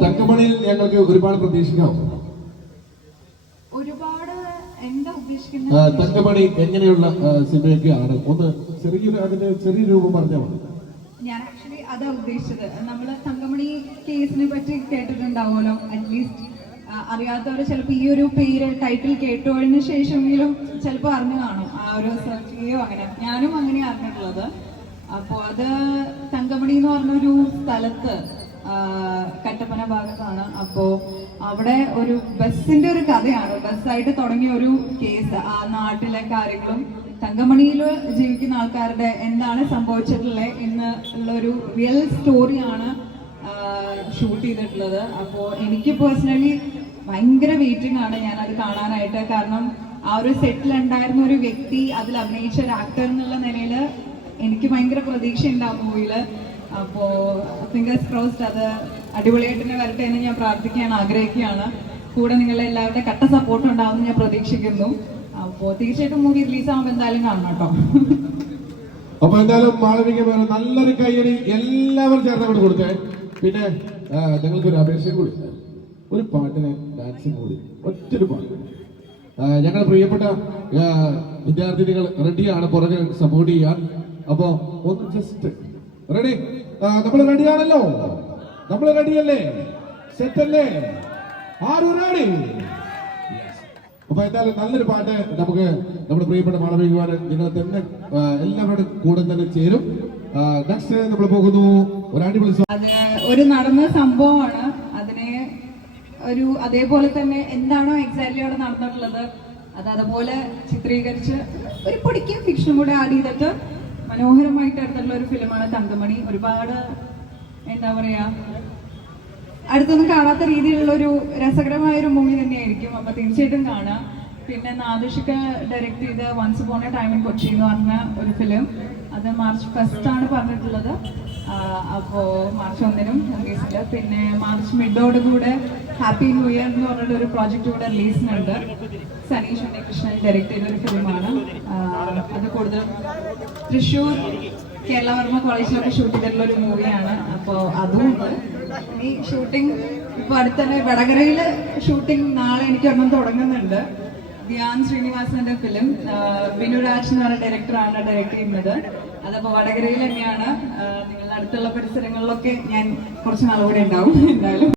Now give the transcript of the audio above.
തങ്കമണിയിൽ ഞങ്ങൾക്ക് ഒരുപാട് പ്രതീക്ഷിക്കാം ഒരുപാട് തങ്കമണി എങ്ങനെയുള്ള സിനിമയൊക്കെയാണ് ഒന്ന് ചെറിയൊരു അതിന്റെ ചെറിയ രൂപം പറഞ്ഞാൽ മതി. ഞാൻ ആക്ച്വലി അതാ ഉദ്ദേശിച്ചത്. നമ്മൾ തങ്കമണി കേസിനെ പറ്റി കേട്ടിട്ടുണ്ടാവുമല്ലോ അറ്റ്ലീസ്റ്റ് അറിയാത്തവർ ചിലപ്പോൾ ഈ ഒരു പേര് ടൈറ്റിൽ കേട്ടതിന് ശേഷമെങ്കിലും ചിലപ്പോൾ അറിഞ്ഞു കാണും. ആ ഒരു സെർച്ച് ചെയ്യോ അങ്ങനെ. ഞാനും അങ്ങനെ അറിഞ്ഞിട്ടുള്ളത്. അപ്പോൾ അത് തങ്കമണി എന്ന് പറഞ്ഞൊരു സ്ഥലത്ത് കട്ടപ്പന ഭാഗത്താണ്. അപ്പോ അവിടെ ഒരു ബസ്സിന്റെ ഒരു കഥയാണ്. ബസ്സായിട്ട് തുടങ്ങിയ ഒരു കേസ്. ആ നാട്ടിലെ കാര്യങ്ങളും തങ്കമണിയിൽ ജീവിക്കുന്ന ആൾക്കാരുടെ എന്താണ് സംഭവിച്ചിട്ടുള്ളത് എന്ന് ഒരു റിയൽ സ്റ്റോറിയാണ് ഷൂട്ട് ചെയ്തിട്ടുള്ളത്. അപ്പോൾ എനിക്ക് പേഴ്സണലി ഭയങ്കര വെയിറ്റിംഗ് ആണ് ഞാൻ അത് കാണാനായിട്ട്. കാരണം ആ ഒരു സെറ്റിൽ ഉണ്ടായിരുന്ന ഒരു വ്യക്തി അതിൽ അഭിനയിച്ച ഒരു ആക്ടർ എന്നുള്ള നിലയിൽ എനിക്ക് ഭയങ്കര പ്രതീക്ഷ ആ മൂവിയിൽ അപ്പോ ഫിംഗേഴ്സ് ക്രോസ്ഡ് അത് അടിപൊളിയായിട്ട് തന്നെ വരട്ടെ എന്ന് ഞാൻ പ്രാർത്ഥിക്കുകയാണ് ആഗ്രഹിക്കുകയാണ്. കൂടെ നിങ്ങളുടെ എല്ലാവരുടെ കട്ട സപ്പോർട്ട് ഉണ്ടാവും ഞാൻ പ്രതീക്ഷിക്കുന്നു. അപ്പോ തീർച്ചയായിട്ടും മൂവി റിലീസ് ആകുമ്പോൾ എന്തായാലും കാണണം കേട്ടോ. അപ്പൊ എന്തായാലും മാളവിക വേറെ നല്ലൊരു കൈയടി എല്ലാവരും ചേർന്ന് അങ്ങോട്ട് കൊടുത്തേ. പിന്നെ ഞങ്ങൾക്ക് ഒരു അപേക്ഷയും കൂടി. ഒരു പാട്ടിന് ഡാൻസും കൂടി. ഒറ്റൊരു പാട്ട്. ഞങ്ങളുടെ പ്രിയപ്പെട്ട വിദ്യാർത്ഥിനികൾ റെഡിയാണ് പുറകെ സപ്പോർട്ട് ചെയ്യാൻ. അപ്പോ ഒന്ന് ജസ്റ്റ് റെഡി നമ്മൾ റെഡിയാണല്ലോ. നമ്മൾ റെഡിയല്ലേ? സെറ്റ് അല്ലേ ആരും റെഡി? അപ്പൊ എന്തായാലും നല്ലൊരു പാട്ട് നമുക്ക് നമ്മുടെ പ്രിയപ്പെട്ട മാളവികുമാരൻ നിങ്ങൾ തന്നെ എല്ലാവരുടെ കൂടെ തന്നെ ചേരും. നെക്സ്റ്റ് നമ്മൾ പോകുന്നു. ഒരു അടിപൊളി ഒരു നടന്ന സംഭവമാണ്. അതിനെ ഒരു അതേപോലെ തന്നെ എന്താണോ എക്സാക്ട്ലി അവിടെ നടന്നിട്ടുള്ളത് അത് അതുപോലെ ചിത്രീകരിച്ച് ഒരു പൊടിക്കും ഫിക്ഷൻ കൂടെ ആഡ് ചെയ്തിട്ട് മനോഹരമായിട്ട് അടുത്തുള്ള ഒരു ഫിലിമാണ് തങ്കമണി. ഒരുപാട് എന്താ പറയാ അടുത്തൊന്നും കാണാത്ത രീതിയിലുള്ള ഒരു രസകരമായ ഒരു മൂവി തന്നെയായിരിക്കും. അപ്പൊ തീർച്ചയായിട്ടും കാണാം. പിന്നെ നാദിഷിക ഡയറക്ട് ചെയ്ത once upon a time in Kochi എന്ന് പറഞ്ഞ ഒരു ഫിലിം അത് മാർച്ച് ഫസ്റ്റ് ആണ് പറഞ്ഞിട്ടുള്ളത്. അപ്പോ മാർച്ച് ഒന്നിനും പിന്നെ മാർച്ച് മിഡോട് കൂടെ ഹാപ്പി ന്യൂ ഇയർ എന്ന് പറഞ്ഞിട്ട് ഒരു പ്രോജക്റ്റ് കൂടെ റിലീസിനുണ്ട് സനീഷ് ഉണ്ണികൃഷ്ണൻ ഡയറക്ട് ചെയ്ത ഒരു ഫിലിമാണ് അത് കൂടുതലും തൃശ്ശൂർ കേരളവർമ്മ കോളേജിലൊക്കെ ഷൂട്ട് ചെയ്തിട്ടുള്ള ഒരു മൂവിയാണ് അപ്പോൾ അതും ഉണ്ട്. ഈ ഷൂട്ടിംഗ് ഇപ്പൊ അടുത്തന്നെ വടകരയിൽ ഷൂട്ടിംഗ് നാളെ എനിക്ക് ഒരെണ്ണം തുടങ്ങുന്നുണ്ട്. ധ്യാൻ ശ്രീനിവാസന്റെ ഫിലിം ബിനു രാജ് എന്ന് പറഞ്ഞ ഡയറക്ടറാണ് ഡയറക്ട് ചെയ്യുന്നത്. അതപ്പോ വടകരയിൽ തന്നെയാണ്. നിങ്ങളുടെ അടുത്തുള്ള പരിസരങ്ങളിലൊക്കെ ഞാൻ കുറച്ച് നാളുകൂടെ ഉണ്ടാവും. എന്തായാലും.